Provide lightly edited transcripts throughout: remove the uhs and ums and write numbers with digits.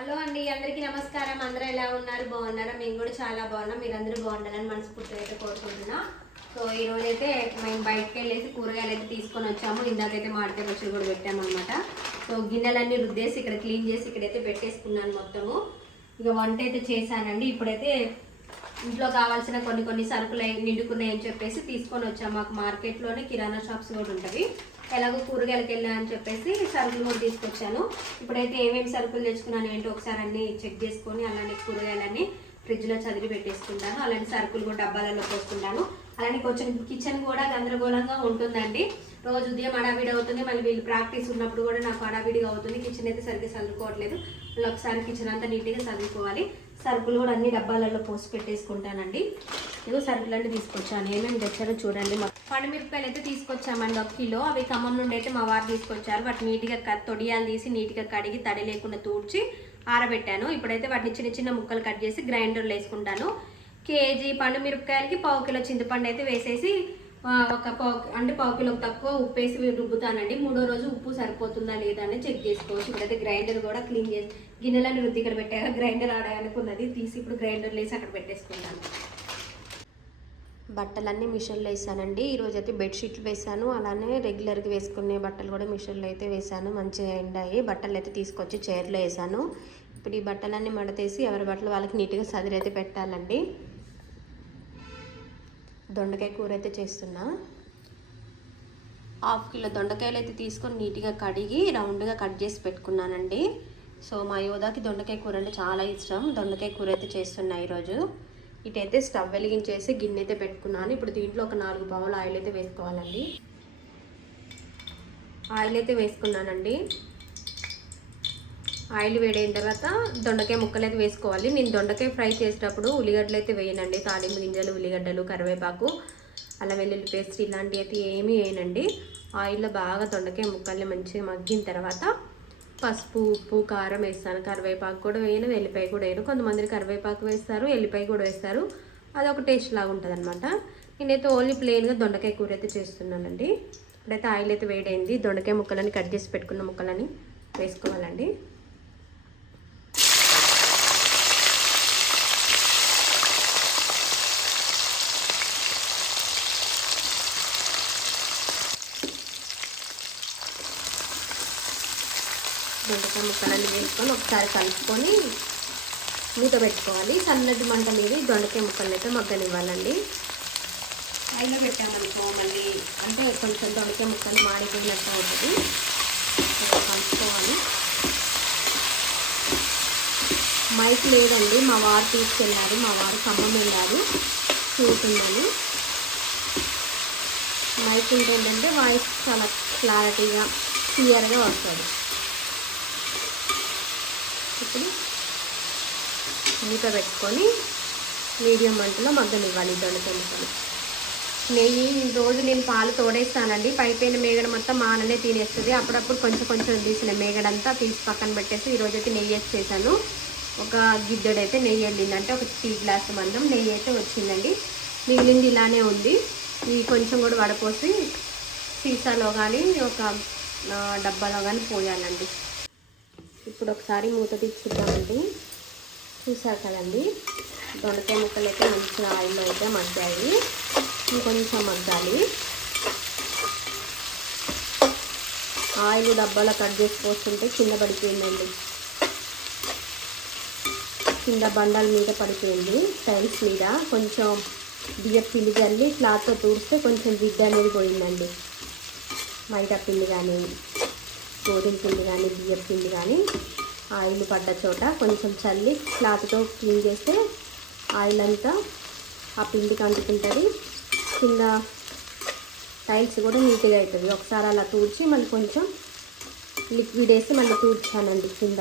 Hello అండి, అందరికీ నమస్కారం. అందరూ ఎలా ఉన్నారు? బాగున్నారా? మేము కూడా చాలా బాగున్నాం. మీరందరూ బాగుండాలని మనస్ఫూర్తిగా అయితే కోరుకుంటున్నా. సో ఈ రోజు అయితే మేము బయటకు వెళ్ళేసి కూరగాయలు అయితే తీసుకొని వచ్చాము. ఇందాకైతే మామిడికాయ పచ్చడి కూడా పెట్టామన్నమాట. సో గిన్నెలన్నీ రుద్దేసి ఇక్కడ క్లీన్ చేసి ఇక్కడైతే పెట్టేసుకున్నాను మొత్తము. ఇక వంట అయితే చేశానండి. ఇప్పుడైతే ఇంట్లో కావాల్సిన కొన్ని సరుకులు నిండుకున్నాయి అని చెప్పేసి తీసుకొని వచ్చాము. మాకు మార్కెట్లోనే కిరాణా షాప్స్ కూడా ఉంటుంది. ఎలాగో కూరగాయలకి వెళ్ళా అని చెప్పేసి సరుకులు కూడా తీసుకొచ్చాను. ఇప్పుడైతే ఏమేమి సరుకులు తెచ్చుకున్నాను ఏంటో ఒకసారి అన్ని చెక్ చేసుకొని అలానే కూరగాయలన్నీ ఫ్రిడ్జ్లో చదివి పెట్టేసుకుంటాను. అలాంటి సరుకులు కూడా డబ్బాలలో పోసుకుంటాను. అలానే కొంచెం కిచెన్ కూడా గందరగోళంగా ఉంటుందండి. రోజు ఉదయం అడావిడి అవుతుంది. మళ్ళీ వీళ్ళు ప్రాక్టీస్ ఉన్నప్పుడు కూడా నాకు అడావిడిగా అవుతుంది. కిచెన్ అయితే సరిగ్గా చదువుకోవట్లేదు. మళ్ళీ ఒకసారి కిచెన్ అంతా నీట్గా చదువుకోవాలి. సరుకులు కూడా అన్ని డబ్బాలలో పోసి పెట్టేసుకుంటానండి. ఇదిగో సరుకులన్నీ తీసుకొచ్చాను. ఏమేమి తెచ్చారో చూడండి. పండుమిరపకాయలు అయితే తీసుకొచ్చామండి 1 కిలో. అవి ఖమ్మం నుండి అయితే మా వారు తీసుకొచ్చారు. వాటి నీట్గా తొడియాలు తీసి నీట్గా కడిగి తడి లేకుండా తూడ్చి ఆరబెట్టాను. ఇప్పుడైతే వాటిని చిన్న చిన్న ముక్కలు కట్ చేసి గ్రైండర్లో వేసుకుంటాను. కేజీ పండుమిరపకాయలకి 1/2 కిలో చింతపండు అయితే వేసేసి పావు కిలోకి తక్కువ ఉప్పు వేసి రుబ్బుతానండి. 3వ రోజు ఉప్పు సరిపోతుందా లేదా అని చెక్ చేసుకోవచ్చు. ఇప్పుడైతే గ్రైండర్ కూడా క్లీన్ చేసి గిన్నెలన్నీ రుద్ది ఇక్కడ పెట్టాక గ్రైండర్ ఆడాలనుకున్నది తీసి ఇప్పుడు గ్రైండర్లో వేసి అక్కడ పెట్టేసుకుంటాను. బట్టలన్నీ మిషన్లో వేసానండి. ఈరోజు అయితే బెడ్షీట్లు వేసాను. అలానే రెగ్యులర్గా వేసుకునే బట్టలు కూడా మిషన్లో అయితే వేసాను. మంచిగా ఎండాయి. బట్టలు అయితే తీసుకొచ్చి చైర్లో వేసాను. ఇప్పుడు ఈ బట్టలన్నీ మడతేసి ఎవరి బట్టలు వాళ్ళకి నీట్గా సదిరి అయితే పెట్టాలండి. దొండకాయ కూర అయితే చేస్తున్నా. 1/2 కిలో దొండకాయలు అయితే తీసుకొని నీట్గా కడిగి రౌండ్గా కట్ చేసి పెట్టుకున్నానండి. సో మా యోధాకి దొండకాయ కూర అంటే చాలా ఇష్టం. దొండకాయ కూర అయితే చేస్తున్నా ఈరోజు. ఇటైతే స్టవ్ వెలిగించేసి గిన్నె అయితే పెట్టుకున్నాను. ఇప్పుడు దీంట్లో ఒక 4 పావులు ఆయిల్ అయితే వేసుకోవాలండి. ఆయిల్ అయితే వేసుకున్నానండి. ఆయిల్ వేడైన తర్వాత దొండకాయ ముక్కలు అయితే వేసుకోవాలి. నేను దొండకాయ ఫ్రై చేసేటప్పుడు ఉల్లిగడ్డలు అయితే వేయనండి. తాలింపు గింజలు, ఉల్లిగడ్డలు, కరివేపాకు, అల్లం వెల్లుల్లి పేస్ట్ ఇలాంటివి అయితే ఏమీ వేయనండి. ఆయిల్లో బాగా దొండకాయ ముక్కల్ని మంచిగా మగ్గిన తర్వాత పసుపు, ఉప్పు, కారం వేస్తాను. కరివేపాకు కూడా వేయను, ఎల్లిపాయ కూడా వేయను. కొంతమంది కరివేపాకు వేస్తారు, ఎల్లిపాయ కూడా వేస్తారు. అదొక టేస్ట్ లాగా ఉంటుంది అనమాట. నేనైతే ఓన్లీ ప్లెయిన్గా దొండకాయ కూర అయితే చేస్తున్నానండి. ఇప్పుడైతే ఆయిల్ అయితే వేడైంది. దొండకాయ ముక్కలని కట్ చేసి పెట్టుకున్న ముక్కలని వేసుకోవాలండి. దొండకాయ ముక్కలన్నీ వేసుకొని ఒకసారి కలుపుకొని మూత పెట్టుకోవాలి. సన్నటి మంట మీద దొండకాయ ముక్కలు అయితే మగ్గనివ్వాలండి. ఆయిల్లో పెట్టామనుకో మళ్ళీ అంటే కొంచెం దొండకాయ ముక్కలు మాడిపోయినట్టు అవుతుంది. కలుపుకోవాలి. మైక్ లేదండి, మా వారు తీసుకెళ్ళారు. మా వారు ఖమ్మం వెళ్ళారు. చూస్తున్నాను. మైక్ ఉంటే ఏంటంటే వాయిస్ చాలా క్లారిటీగా క్లియర్గా వస్తుంది. ఇప్పుడు మూత పెట్టుకొని మీడియం మంటలో మగ్గనివ్వాలి దొండకాయ ముక్కలు. నెయ్యి రోజు నేను పాలు తోడేస్తానండి. పైపైన మేగడ మొత్తం మా నాన్నే తినేస్తుంది. అప్పుడప్పుడు కొంచెం తీసిన మేగడంతా తీసి పక్కన పెట్టేసి ఈరోజు అయితే నెయ్యి వేసి చేశాను. ఒక గిద్దెడైతే నెయ్యి వెళ్ళింది, అంటే ఒక టీ గ్లాసు మందం నెయ్యి అయితే వచ్చిందండి. మిగిలింది ఇలానే ఉంది. ఇది కొంచెం కూడా వడపోసి సీసాలో కానీ ఒక డబ్బాలో కానీ పోయాలండి. ఇప్పుడు ఒకసారి మూత తీసుకుంటామండి. చూసారు కదండి, దొండకాయ ముక్కలు అయితే మంచిగా ఆయిల్లో అయితే మగ్గాయి. ఇంకొంచెం మగ్గాలి. ఆయిల్ డబ్బాలో కట్ చేసి పోస్తుంటే కింద పడిపోయిందండి. కింద బండాల మీద పడిపోయింది. టైల్స్ మీద కొంచెం బియ్యం పిండి చల్లి క్లాత్తో తూడిస్తే కొంచెం జిడ్డు అనేది పోయిందండి. మైదా పిండి కానీ, గోధుమ పిండి కానీ, బియ్యం పిండి కానీ ఆయిల్ పడ్డ చోట కొంచెం చల్లి క్లాత్తో క్లీన్ చేస్తే ఆయిల్ అంతా ఆ పిండికి అంటుకుంటుంది. కింద టైల్స్ కూడా నీట్గా అవుతుంది. ఒకసారి అలా తూడ్చి మళ్ళీ కొంచెం లిక్విడ్ వేసి మళ్ళీ తూడ్చానండి. కింద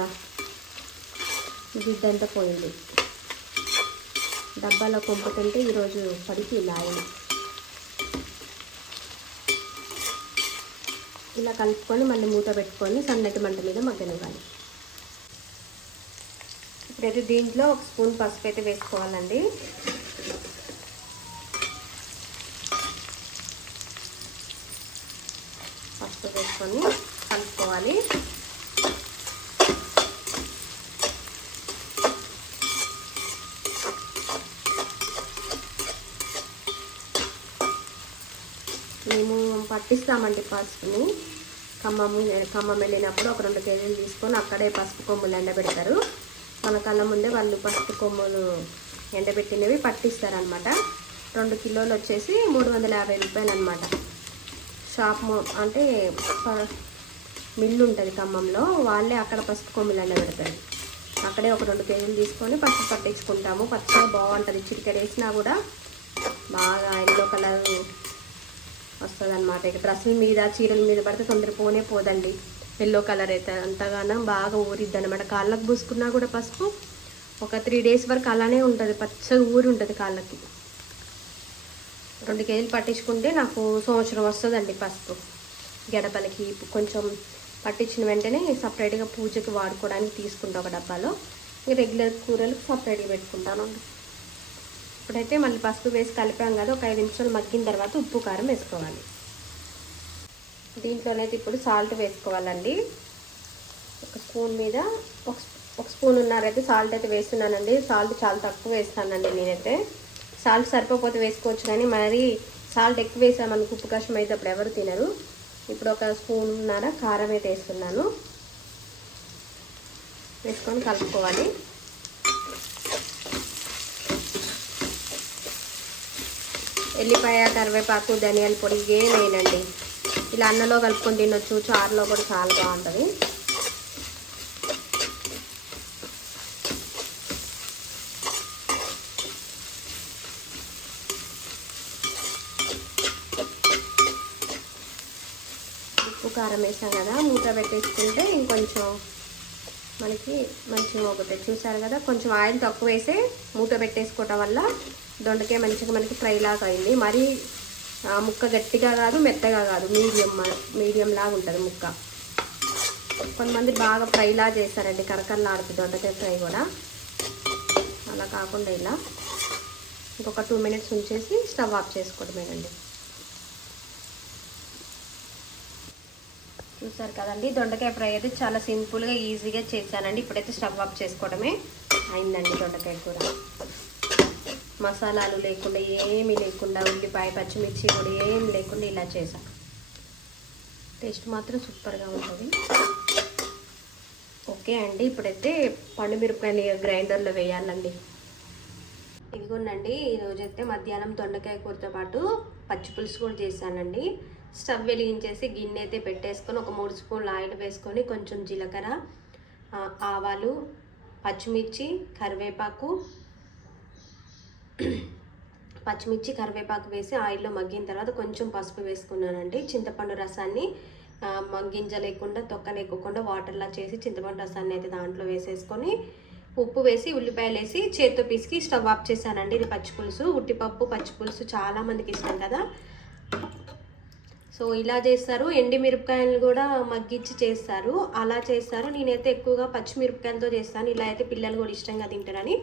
జిడ్డంతా పోయింది. డబ్బాలో కొంపుతుంటే ఈరోజు పడిపోయింది ఆయిల్. ఇలా కలుపుకొని మళ్ళీ మూత పెట్టుకొని సన్నటి మంట మీద మగ్గనివ్వాలి. ఇప్పుడైతే దీంట్లో 1 స్పూన్ పసుపు అయితే వేసుకోవాలండి. పసుపు వేసుకొని కలుపుకోవాలి. పట్టిస్తామండి పసుపుని. ఖమ్మం వెళ్ళినప్పుడు ఒక 2 కేజీలు తీసుకొని అక్కడే పసుపు కొమ్ములు ఎండబెడతారు. మన కళ్ళ ముందే వాళ్ళు పసుపు కొమ్ములు ఎండబెట్టినవి పట్టిస్తారనమాట. 2 కిలోలు వచ్చేసి 350 రూపాయలు అనమాట. అంటే మిల్లు ఉంటుంది ఖమ్మంలో, వాళ్ళే అక్కడ పసుపు కొమ్ములు ఎండబెడతారు. అక్కడే ఒక 2 కేజీలు తీసుకొని పసుపు పట్టించుకుంటాము. పచ్చగా బాగుంటుంది. చిటికెడు వేసినా కూడా బాగా ఎల్లో కలర్ వస్తుంది అనమాట. ఇక డ్రెస్సుల మీద చీరల మీద పడితే తొందరపోనే పోదండి. ఎల్లో కలర్ అయితే అంతగానో బాగా ఊరిద్ది అనమాట. కాళ్ళకు పూసుకున్నా కూడా పసుపు ఒక 3 డేస్ వరకు అలానే ఉంటుంది, పచ్చగా ఊరి ఉంటుంది కాళ్ళకి. 2 కేజీలు పట్టించుకుంటే నాకు సంవత్సరం వస్తుందండి పసుపు. గడపలకి కొంచెం పట్టించిన వెంటనే సపరేట్గా పూజకి వాడుకోవడానికి తీసుకుంటా ఒక డబ్బాలో. ఇక రెగ్యులర్ కూరలకు సపరేట్గా పెట్టుకుంటాను. ఇప్పుడైతే మళ్ళీ పసుపు వేసి కలిపాం కదా, ఒక 5 నిమిషాలు మగ్గిన తర్వాత ఉప్పు కారం వేసుకోవాలి. దీంట్లోనైతే ఇప్పుడు సాల్ట్ వేసుకోవాలండి. ఒక స్పూన్ మీద ఒక స్పూన్ ఉన్నారైతే సాల్ట్ అయితే వేస్తున్నానండి. సాల్ట్ చాలా తక్కువ వేస్తానండి నేనైతే. సాల్ట్ సరిపోతే వేసుకోవచ్చు, కానీ మరి సాల్ట్ ఎక్కువ వేసామనుకో ఉప్పు కష్టం అయితే అప్పుడు ఎవరు తినరు. ఇప్పుడు ఒక స్పూన్ కారం అయితే వేస్తున్నాను. వేసుకొని కలుపుకోవాలి. ఎల్లిపాయ, కరివేపాకు, ధనియాల పొడి ఏం వేయనండి. ఇలా అన్నంలో కలుపుకొని తినొచ్చు, చారులో కూడా చాలా బాగుంటుంది. ఉప్పు కారం వేసాం కదా, మూత పెట్టేసుకుంటే ఇంకొంచెం మనకి మంచిగా ఒకటి చూసారు కదా. కొంచెం ఆయిల్ తక్కువ వేసి మూత పెట్టేసుకోవటం వల్ల దొండకాయ మంచిగా మనకి ఫ్రై లాగా అయింది. మరీ ముక్క గట్టిగా కాదు, మెత్తగా కాదు, మీడియం లాగా ఉంటుంది ముక్క. కొంతమంది బాగా ఫ్రైలా చేస్తారండి, కరకరలాడుతుంది దొండకాయ ఫ్రై కూడా. అలా కాకుండా ఇలా ఇంకొక 2 మినిట్స్ ఉంచేసి స్టవ్ ఆఫ్ చేసుకోవడమేనండి. చూసారు కదండి, దొండకాయ ఫ్రై అయితే చాలా సింపుల్గా ఈజీగా చేశానండి. ఇప్పుడైతే స్టవ్ ఆఫ్ చేసుకోవడమే అయిందండి. దొండకాయ కూర మసాలాలు లేకుండా, ఏమీ లేకుండా, ఉల్లిపాయ పచ్చిమిర్చి కూడా ఏం లేకుండా ఇలా చేసా. టేస్ట్ మాత్రం సూపర్గా ఉంటుంది. ఓకే అండి, ఇప్పుడైతే పండుమిరపకాయలు గ్రైండర్లో వేయాలండి. ఇదిగోండి, ఈరోజైతే మధ్యాహ్నం దొండకాయ కూరతో పాటు పచ్చి పులుసు కూడా చేశానండి. స్టవ్ వెలిగించేసి గిన్నె అయితే పెట్టేసుకొని ఒక 3 స్పూన్లు ఆయిల్ వేసుకొని కొంచెం జీలకర్ర, ఆవాలు, పచ్చిమిర్చి, కరివేపాకు వేసి ఆయిల్లో మగ్గిన తర్వాత కొంచెం పసుపు వేసుకున్నానండి. చింతపండు రసాన్ని గింజ లేకుండా, తొక్క లేకుండా వాటర్లా చేసి చింతపండు రసాన్ని అయితే దాంట్లో వేసేసుకొని ఉప్పు వేసి ఉల్లిపాయలు వేసి చేత్తో పిసికి స్టవ్ ఆఫ్ చేశానండి. ఇది పచ్చి పులుసు. ఉట్టిపప్పు పచ్చి పులుసు చాలామందికి ఇష్టం కదా, సో ఇలా చేస్తారు. ఎండిమిరపకాయలు కూడా మగ్గించి చేస్తారు, అలా చేస్తారు. నేనైతే ఎక్కువగా పచ్చిమిరపకాయలతో చేస్తాను. ఇలా అయితే పిల్లలు కూడా ఇష్టంగా తింటారని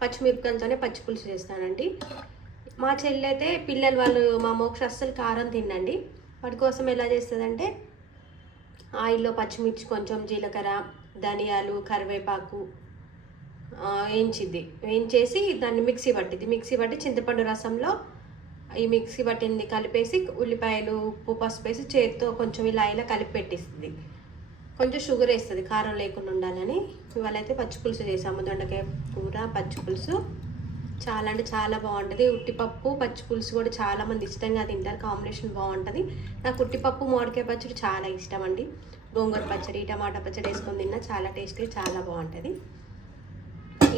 పచ్చిమిరపకాయలతోనే పచ్చి పులుసు చేస్తానండి. మా చెల్లి అయితే మా మోక్ష అస్సలు కారం తినండి. వాటి కోసం ఎలా చేస్తుందంటే ఆయిల్లో పచ్చిమిర్చి, కొంచెం జీలకర్ర, ధనియాలు, కరివేపాకు వేయించేసి దాన్ని మిక్సీ పట్టి చింతపండు రసంలో ఈ మిక్సీ పట్టింది కలిపేసి ఉల్లిపాయలు, ఉప్పు, పసుపు వేసి చేతితో కొంచెం ఇలా కలిపి పెట్టిస్తుంది. కొంచెం షుగర్ వేస్తుంది కారం లేకుండా ఉండాలని. ఇవాళ అయితే పచ్చి పులుసు చేసాము, దొండకాయ కూర పచ్చి పులుసు. చాలా అంటే చాలా బాగుంటుంది. ఉట్టిపప్పు పచ్చి పులుసు కూడా చాలామంది ఇష్టంగా తింటారు, కాంబినేషన్ బాగుంటుంది. నాకు ఉట్టిపప్పు మామిడికాయ పచ్చడి చాలా ఇష్టం అండి. గోంగూర పచ్చడి, టమాటా పచ్చడి వేసుకొని తిన్నా చాలా టేస్ట్గా చాలా బాగుంటుంది.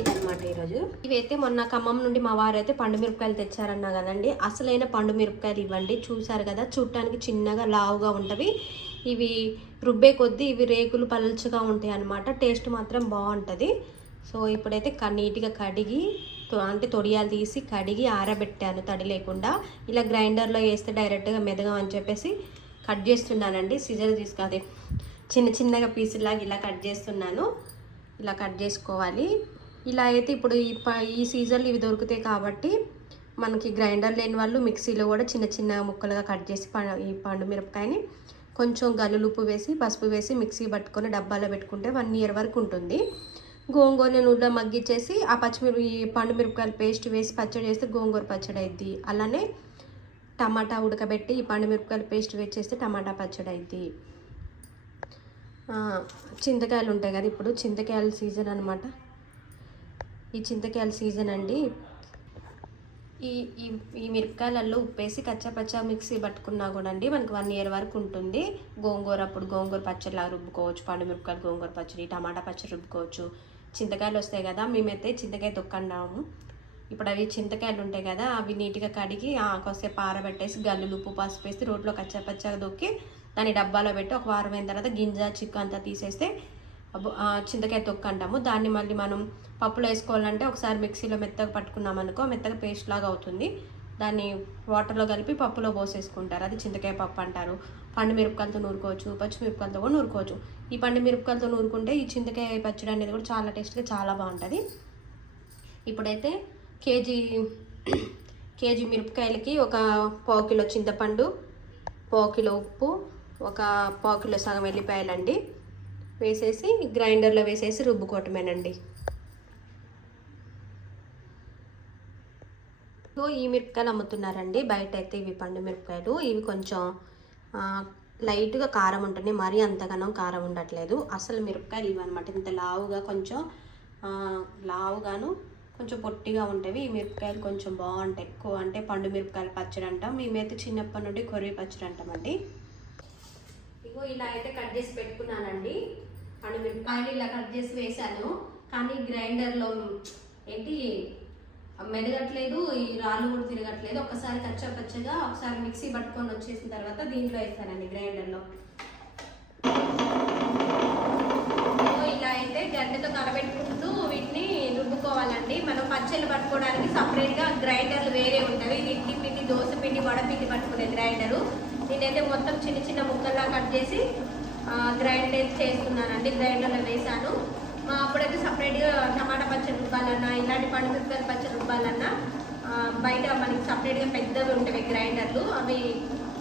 ఇదనమాట ఈరోజు. ఇవైతే మొన్న ఖమ్మం నుండి మా వారు అయితే పండుమిరపకాయలు తెచ్చారన్నా కదండి. అసలైన పండుమిరపకాయలు ఇవ్వండి. చూసారు కదా, చూడటానికి చిన్నగా లావుగా ఉంటవి. ఇవి రుబ్బే కొద్దీ ఇవి రేకులు పలుచగా ఉంటాయి అన్నమాట. టేస్ట్ మాత్రం బాగుంటుంది. సో ఇప్పుడైతే నీట్గా కడిగి, అంటే తొడియాలు తీసి కడిగి ఆరబెట్టాను తడి లేకుండా. ఇలా గ్రైండర్లో వేస్తే డైరెక్ట్గా మెదగా అని చెప్పేసి కట్ చేస్తున్నానండి. సిజర్ తీసుకోవాలి, చిన్నగా పీసులాగా ఇలా కట్ చేస్తున్నాను. ఇలా కట్ చేసుకోవాలి. ఇలా అయితే ఇప్పుడు ఈ సీజన్లో ఇవి దొరుకుతాయి కాబట్టి మనకి గ్రైండర్ లేని వాళ్ళు మిక్సీలో కూడా చిన్న ముక్కలుగా కట్ చేసి ఈ పండు మిరపకాయని కొంచెం గల్లులుప్పు వేసి పసుపు వేసి మిక్సీ పట్టుకొని డబ్బాలో పెట్టుకుంటే 1 ఇయర్ వరకు ఉంటుంది. గోంగూర నూనెలో మగ్గిచ్చేసి ఈ పండు మిరపకాయల పేస్ట్ వేసి పచ్చడి చేస్తే గోంగూర పచ్చడి అయింది. అలానే టమాటా ఉడకబెట్టి ఈ పండుమిరపకాయలు పేస్ట్ వేసేస్తే టమాటా పచ్చడి అయింది. చింతకాయలు ఉంటాయి కదా, ఇప్పుడు చింతకాయల సీజన్ అనమాట. ఈ చింతకాయల సీజన్ అండి. ఈ ఈ ఈ మిరపకాయలలో ఉప్పేసి కచ్చాపచ్చా మిక్సీ పట్టుకున్నా కూడా అండి మనకు 1 year వరకు ఉంటుంది. అప్పుడు గోంగూర పచ్చడిలా రుబ్బుకోవచ్చు, పండు మిరపకాయలు గోంగూర పచ్చడి, టమాటా పచ్చడి రుబ్బుకోవచ్చు. చింతకాయలు వస్తాయి కదా, మేమైతే చింతకాయ తొక్కన్నాము. ఇప్పుడు అవి చింతకాయలు ఉంటాయి కదా, అవి నీట్గా కడిగి కాసేపు ఆరబెట్టేసి గల్లులు ఉప్పు పసుపు వేసి రోట్లో కచ్చాపచ్చగా దొక్కి దాన్ని డబ్బాలో పెట్టి ఒక వారం అయిన తర్వాత గింజ చిక్కు అంతా తీసేస్తే చింతకాయ తొక్కు అంటాము. దాన్ని మళ్ళీ మనం పప్పులో వేసుకోవాలంటే ఒకసారి మిక్సీలో మెత్తగా పట్టుకున్నాం అనుకో, మెత్తగా పేస్ట్ లాగా అవుతుంది. దాన్ని వాటర్లో కలిపి పప్పులో పోసేసుకుంటారు, అది చింతకాయ పప్పు అంటారు. పండు మిరపకాయలతో నూరుకోవచ్చు, పచ్చిమిరపకాయలతో కూడా నూరుకోవచ్చు. ఈ పండు మిరపకాయలతో నూరుకుంటే ఈ చింతకాయ పచ్చడి అనేది కూడా చాలా టేస్ట్గా చాలా బాగుంటుంది. ఇప్పుడైతే కేజీ మిరపకాయలకి ఒక 1/4 కిలో చింతపండు, 1/4 కిలో ఉప్పు, ఒక 1/4 కిలో సగం వెల్లిపాయలండి వేసేసి గ్రైండర్లో వేసేసి రుబ్బుకోవటమేనండి. సో ఈ మిరపకాయలు అమ్ముతున్నారండి బయట అయితే. ఇవి పండు మిరపకాయలు, ఇవి కొంచెం లైట్గా కారం ఉంటుంది, మరీ అంతగానో కారం ఉండట్లేదు. అసలు మిరపకాయలు ఇవి అనమాట, ఇంత లావుగా కొంచెం లావుగాను కొంచెం పొట్టిగా ఉంటాయి. ఈ మిరపకాయలు కొంచెం బాగుంటాయి, ఎక్కువ అంటే పండు మిరపకాయలు పచ్చడి అంటాం. మేమైతే చిన్నప్పటి నుండి కొర్రీ పచ్చడి అంటామండి. ఇగో ఇలా అయితే కట్ చేసి పెట్టుకున్నానండి. పండు మిరపకాయలు ఇలా కట్ చేసి వేసాను, కానీ గ్రైండర్లో ఏంటి మెదగట్లేదు, ఈ రాళ్ళు కూడా తిరగట్లేదు. ఒకసారి కచ్చపచ్చగా ఒకసారి మిక్సీ పట్టుకొని వచ్చేసిన తర్వాత దీంట్లో వేస్తానండి గ్రైండర్లో. ఇలా అయితే గడ్డతో కలబెట్టుకుంటూ వీటిని రుబ్బుకోవాలండి. మనం పచ్చళ్ళు పట్టుకోవడానికి సపరేట్గా గ్రైండర్లు వేరే ఉంటాయి. ఇడ్లీ పిండి, దోశ పిండి, వడపిండి పట్టుకునే గ్రైండరు. నేనైతే మొత్తం చిన్న చిన్న ముక్కల్లా కట్ చేసి గ్రైండ్ చేస్తున్నానండి, గ్రైండర్లో వేసాను. అప్పుడైతే సపరేట్గా టమాటా పచ్చడి రుబ్బాలన్నా, ఇలాంటి పండు మిరపకాయల పచ్చడి రుబ్బాలన్నా బయట మనకి సపరేట్గా పెద్దవి ఉంటాయి గ్రైండర్లు. అవి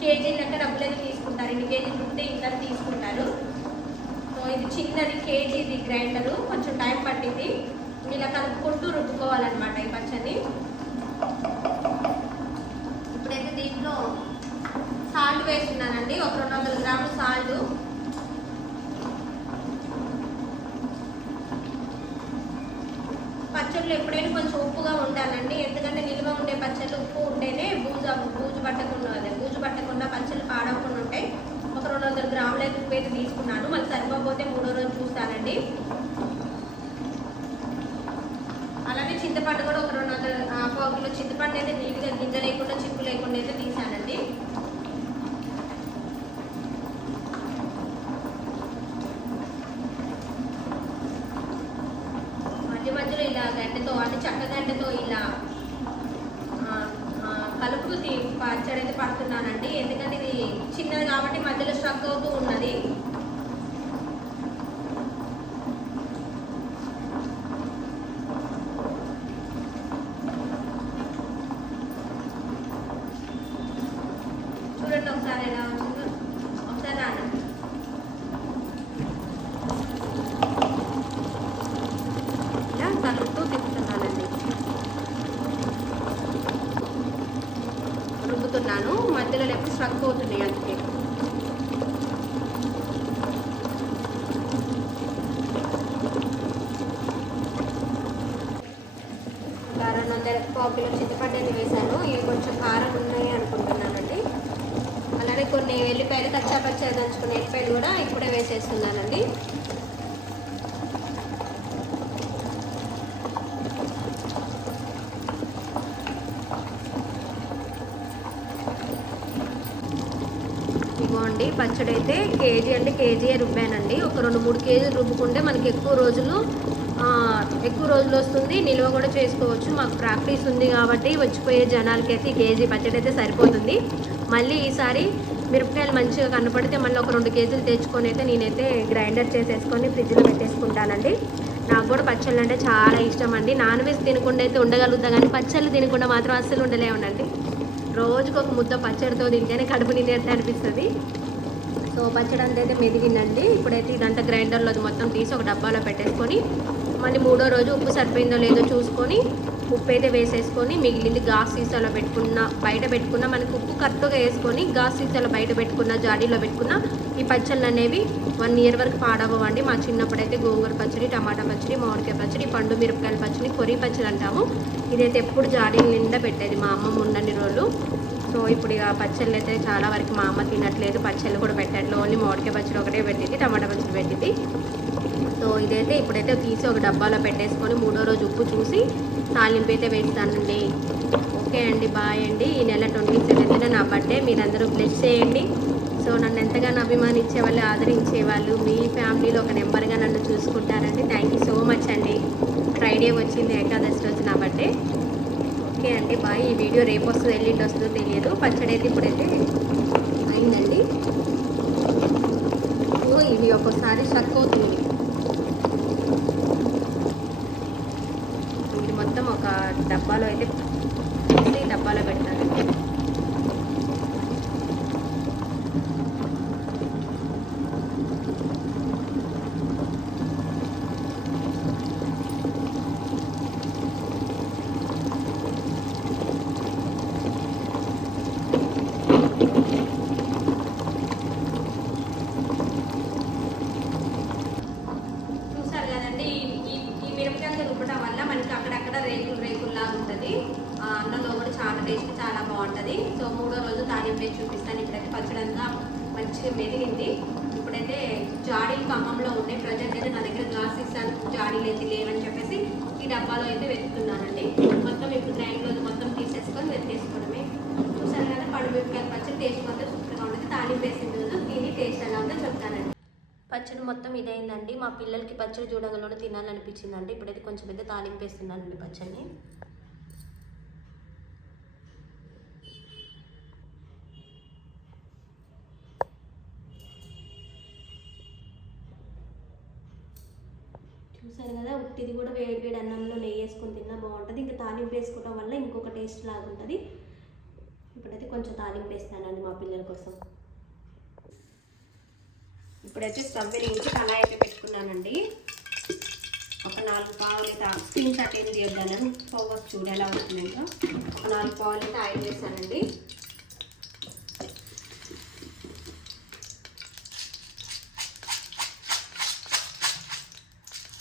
కేజీ లెక్క డబ్బులైతే తీసుకుంటారు, 2 కేజీలు ఉంటే ఇంత తీసుకుంటారు. సో ఇది చిన్నది కేజీది గ్రైండరు, కొంచెం టైం పట్టింది. ఇలా కలుపుకుంటూ రుబ్బుకోవాలన్నమాట ఈ పచ్చడిని. ఇప్పుడైతే దీంట్లో సాల్ట్ వేస్తున్నానండి, ఒక 200 గ్రాములు సాల్ట్. పచ్చళ్ళు ఎప్పుడైనా కొంచెం ఉప్పుగా ఉండాలండి, ఎందుకంటే నిల్వ ఉండే పచ్చళ్ళు ఉప్పు ఉంటేనే బూజు పట్టకుండా పచ్చళ్ళు పాడవకుండా ఉంటాయి. ఒక 200 గ్రాముల ఉప్పు అయితే తీసుకున్నాను, మళ్ళీ సరిపోతే 3వ రోజు చూస్తానండి. అలాగే చింతపండు కూడా ఒక 1/4 కిలో చింతపండు అయితే నీట్గా గింజ లేకుండా చిప్పు లేకుండా అయితే తీసానండి. మధ్యలో ఇలా గంటతో అంటే చక్క గంటతో ఇలా కలుపుతూ పచ్చడి అయితే పడుతున్నానండి, ఎందుకంటే ఇది చిన్నది కాబట్టి మధ్యలో స్ట్రక్ అవుతూ ఉన్నది. చూడండి ఒకసారి ఎలా వచ్చిందో, ఒకసారి రానండి. ఇలా కలుపుతూ తిప్పుతున్నానండి, రుబ్బుతున్నాను. మధ్యలో లేకపోతే స్ట్రక్ అవుతున్నాయి అందుకే. ఇలా 200 కిలో చింతపండు వేసాను. ఇవి కొంచెం కారం ఉన్నాయి అనుకుంటున్నానండి. అలానే కొన్ని వెల్లిపాయలు కచ్చాపచ్చా దంచుకున్న వెల్లిపాయలు కూడా ఇప్పుడే వేసేస్తున్నానండి. ఇవ్వండి పచ్చడి అయితే కేజీ అంటే కేజీ రుబ్బానండి. ఒక 2-3 కేజీలు రుబ్బుకుంటే మనకి ఎక్కువ రోజులు వస్తుంది, నిల్వ కూడా చేసుకోవచ్చు. మాకు ప్రాక్టీస్ ఉంది కాబట్టి వచ్చిపోయే జనాలకి అయితే కేజీ పచ్చడి అయితే సరిపోతుంది. మళ్ళీ ఈసారి మిరపకాయలు మంచిగా కనపడితే మళ్ళీ ఒక 2 కేజీలు తెచ్చుకొని అయితే నేనైతే గ్రైండర్ చేసేసుకొని ఫ్రిడ్జ్లో పెట్టేసుకుంటానండి. నాకు కూడా పచ్చళ్ళు అంటే చాలా ఇష్టం అండి. నాన్ వెజ్ తినకుండా అయితే ఉండగలుగుతా, కానీ పచ్చళ్ళు తినకుండా మాత్రం అస్సలు ఉండలేమండి. రోజుకు ఒక ముద్ద పచ్చడితో తింటేనే కడుపు నిండినట్టు అనిపిస్తుంది. సో పచ్చడి అంతా అయితే మెదిగిందండి. ఇప్పుడైతే ఇదంతా గ్రైండర్లో మొత్తం తీసి ఒక డబ్బాలో పెట్టేసుకొని మళ్ళీ మూడో రోజు ఉప్పు సరిపోయిందో లేదో చూసుకొని ఉప్పు అయితే వేసేసుకొని మిగిలింది గాజు సీసాలో పెట్టుకున్న బయట పెట్టుకున్న మనకు ఉప్పు కరెక్ట్గా వేసుకొని గాజు సీసాలో బయట పెట్టుకున్న జాడీలో పెట్టుకున్న ఈ పచ్చళ్ళు అనేవి 1 ఇయర్ వరకు పాడవ్వండి. మా చిన్నప్పుడైతే గోంగూర పచ్చడి, టమాటా పచ్చడి, మామిడికాయ పచ్చడి, పండు మిరపకాయల పచ్చడి, కొరి పచ్చడి అంటాము. ఇదైతే ఎప్పుడు జాడీల నిండా పెట్టేది మా అమ్మమ్మ ఉన్నన్ని రోజులు. సో ఇప్పుడు ఇక పచ్చళ్ళు అయితే చాలా వరకు మా అమ్మ తినట్లేదు, పచ్చళ్ళు కూడా పెట్టట్లేదు. ఓన్లీ మామిడికాయ పచ్చడి ఒకటే పెట్టింది, టమాటా పచ్చడి పెట్టింది. సో ఇదైతే ఇప్పుడైతే తీసి ఒక డబ్బాలో పెట్టేసుకొని మూడో రోజు ఉప్పు చూసి తాలింపు అయితే వేస్తానండి. ఓకే అండి, బాయ్ అండి. ఈ నెల 27న నా బర్త్డే, మీరందరూ బ్లెస్ చేయండి. సో నన్ను ఎంతగానో అభిమానించే వాళ్ళు, ఆదరించే వాళ్ళు, మీ ఫ్యామిలీలో ఒక నెంబర్గా నన్ను చూసుకుంటారండి. థ్యాంక్ యూ సో మచ్ అండి. ఫ్రైడే వచ్చింది, ఏకాదశి రోజు నా బర్త్డే. ఓకే అండి, బాయ్. ఈ వీడియో రేపు వస్తుందో ఎల్లుండి వస్తుందో తెలియదు. పచ్చడి అయితే ఇప్పుడైతే అయిందండి. ఇది ఒక్కోసారి షక్ అవుతుంది. ఇది మొత్తం ఒక డబ్బాలో అయితే డబ్బాలో పెట్టాలి. చూసారు కదండి, ఈ మిరపకాయలు రుబ్బడం వల్ల మనకి అక్కడక్కడ రేకుల్లాగా ఉంటుంది. అన్నంలో కూడా చాలా టేస్ట్ చాలా బాగుంటుంది. సో మూడో రోజు తాలింపు వేసి చూపిస్తాను. ఇప్పుడైతే పచ్చడి అంతా మంచిగా మెదిగింది. ఇప్పుడైతే జాడీలు ఖమ్మంలో ఉన్నాయి. ప్రజెంట్ అయితే నా దగ్గర గ్లాస్ ఇస్తాను, జాడీలు అయితే లేవని చెప్పేసి ఈ డబ్బాలో అయితే వెతుకుతున్నానండి. మొత్తం ఇప్పుడు గ్రైండ్లో మొత్తం తీసేసుకొని వెతికేసుకోవడమే. చూసారు కదా, పండు మిరపకాయల పచ్చడి టేస్ట్ మాత్రం సూపర్గా ఉంటుంది. తాలింపు వేసిన రోజు దీని టేస్ట్ ఎలా ఉందో చెప్తానండి. పచ్చడి మొత్తం ఇదైందండి. మా పిల్లలకి పచ్చడి చూడగలను తినాలనిపించిందండి. ఇప్పుడైతే కొంచెం పెద్ద తాలింపు వేస్తున్నానండి పచ్చడిని. చూసారు కదా, ఉట్టిది కూడా వేడి వేడి అన్నంలో నెయ్యి వేసుకొని తిన్నా బాగుంటుంది. ఇంకా తాలింపు వేసుకోవడం వల్ల ఇంకొక టేస్ట్ లాగా ఉంటుంది. ఇప్పుడైతే కొంచెం తాలింపు వేస్తానండి మా పిల్లల కోసం. ఇప్పుడైతే స్టవ్ వెలిగించి కళాయి అయితే పెట్టుకున్నానండి. ఒక 4 పావులు అయితే స్క్రీన్ షాట్ ఏం తీయొద్దాను, పోవచ్చు చూడు ఎలా అవుతుంది. ఇంకా ఒక 4 పావులు అయితే ఆయిల్ వేసానండి.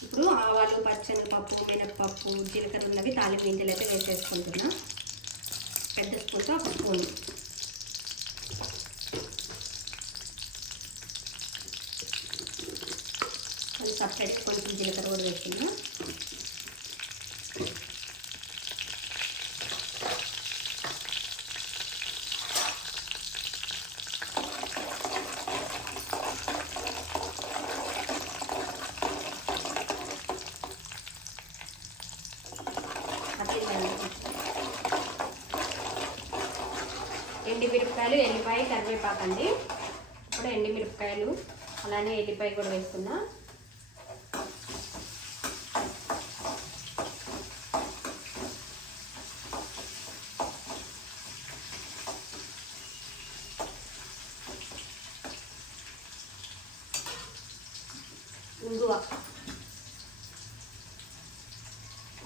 ఇప్పుడు ఆవాలు, పచ్చనిపప్పు, మినప్పప్పు, జీలకర్ర ఉన్నవి తాలింపు గింజలు అయితే వేసేసుకుంటున్నా. పెద్ద స్పూన్తో ఒక స్పూన్. సపరేట్ కొంచెం జీలకర్ర కూడా వేస్తున్నా. ఎండిమిరపకాయలు, ఎల్లిపాయ, కరివేపాకు అండి. ఇప్పుడు ఎండిమిరపకాయలు అలానే ఎల్లిపాయ కూడా వేస్తున్నా. ఇంగువ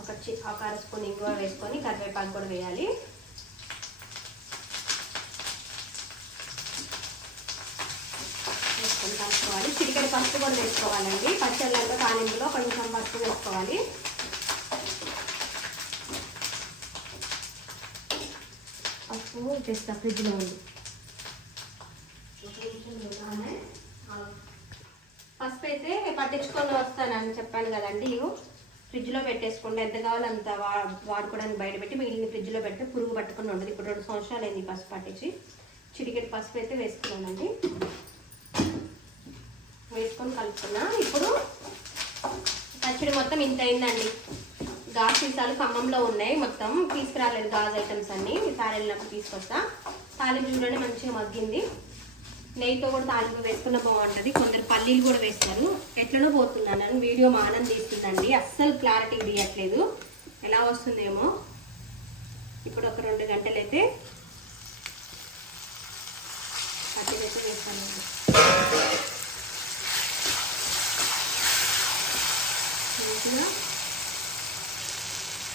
ఒక అర స్పూన్ ఇంగువ వేసుకొని కరివేపాకు కూడా వేయాలి. వేసుకొని కలుపుకోవాలి. చిటికెడు పసుపు కూడా వేసుకోవాలండి. పచ్చళ్ళలో తాలింపులో కొంచెం పసుపు వేసుకోవాలి. పసుపు తెస్తా ఫ్రిడ్జ్లో ఉంది. పసుపు అయితే పట్టించుకొని వస్తానని చెప్పాను కదండి. ఇవి ఫ్రిడ్జ్లో పెట్టేసుకోండి, ఎంత కావాలో అంత వాడుకోవడానికి బయట పెట్టి మిగిలిన ఫ్రిడ్జ్లో పెడితే పురుగు పట్టుకొని ఉండదు. ఇప్పుడు 2 సంవత్సరాలు అయింది పసుపు పట్టించి. చిటికెట్ పసుపు అయితే వేసుకున్నానండి. వేసుకొని కలుపుకున్నా. ఇప్పుడు పచ్చడి మొత్తం ఇంత అయిందండి. గాజు సీసాలు ఖమ్మంలో ఉన్నాయి, మొత్తం తీసుకురాలేదు గాజు ఐటమ్స్ అన్నీ. ఈసారి వెళ్ళినప్పుడు తీసుకొస్తా. తాలింపు చూడండి మంచిగా మగ్గింది. నెయ్యితో కూడా తాలింపు వేసుకున్న బాగుంటుంది. కొందరు పల్లీలు కూడా వేస్తారు. ఎట్లనో పోతున్నాను, వీడియో మానం తీస్తుందండి, అస్సలు క్లారిటీ తీయట్లేదు. ఎలా వస్తుందేమో. ఇప్పుడు ఒక 2 గంటలు అయితే పచ్చడి అయితే వేస్తానండి. మంచిగా ఈ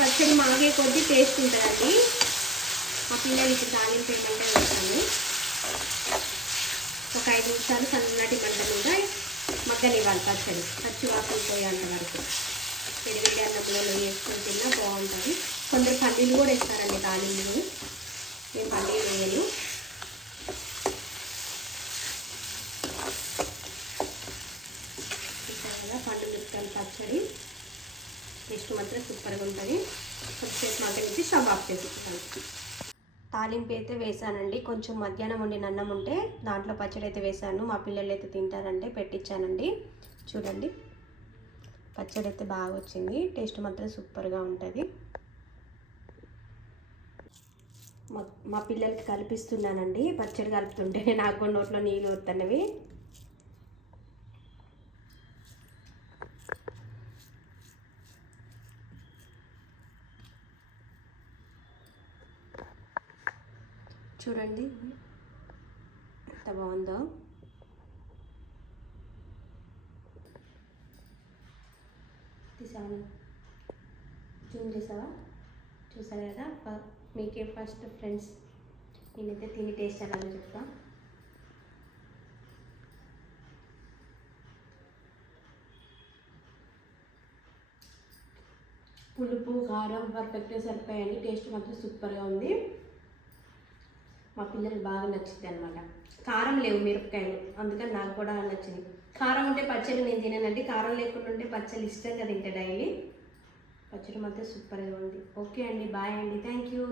పచ్చడి మాగే కొద్ది టేస్ట్ ఉంటుందండి. మా పిల్లలకి తాలింపు ఏమంటే వేస్తాను. ఒక 5 నిమిషాలు సన్నటి మంట మీద మగ్గనివ్వాలి పచ్చడి, పచ్చి వాసన పోయేంత వరకు. వేడి అన్నంలో వేసుకొని తిన్నా బాగుంటుంది. కొందరు పల్లీలు కూడా వేస్తారండి తాలింపులు, నేను పల్లీలు వేయను. కదా పండు మిరపకాయల పచ్చడి టేస్ట్ మాత్రం సూపర్గా ఉంటుంది. కొద్దిసేపు మగ్గనిచ్చి స్టవ్ ఆఫ్ చేసుకుంటాను. తాలింపు అయితే వేసానండి. కొంచెం మధ్యాహ్నం వండిన అన్నం ఉంటే దాంట్లో పచ్చడి అయితే వేసాను. మా పిల్లలు అయితే తింటారంటే పెట్టించానండి. చూడండి, పచ్చడి అయితే బాగా వచ్చింది. టేస్ట్ మాత్రం సూపర్గా ఉంటుంది. మా పిల్లలకి కల్పిస్తున్నానండి. పచ్చడి కలుపుతుంటేనే నాకు నోట్లో నీళ్ళు వస్తున్నవి. చూడండి ఎంత బాగుందో. తీసాను, జూమ్ చేసావా? చూసారు కదా, మీకే ఫస్ట్ ఫ్రెండ్స్ నేనైతే తిని టేస్ట్ ఎలా చెప్తా. పులుపు కారం పర్ఫెక్ట్గా సరిపోయాయండి. టేస్ట్ మాత్రం సూపర్గా ఉంది. మా పిల్లలు బాగా నచ్చింది అనమాట. కారం లేవు మిరపకాయలు, అందుకని నాకు కూడా నచ్చింది. కారం ఉంటే పచ్చడి నేను తినానండి, కారం లేకుండా ఉంటే పచ్చడి ఇష్టంగా తింటా డైలీ. పచ్చడి మాత్రం సూపర్గా ఉంది. ఓకే అండి, బాయ్ అండి, థ్యాంక్ యూ.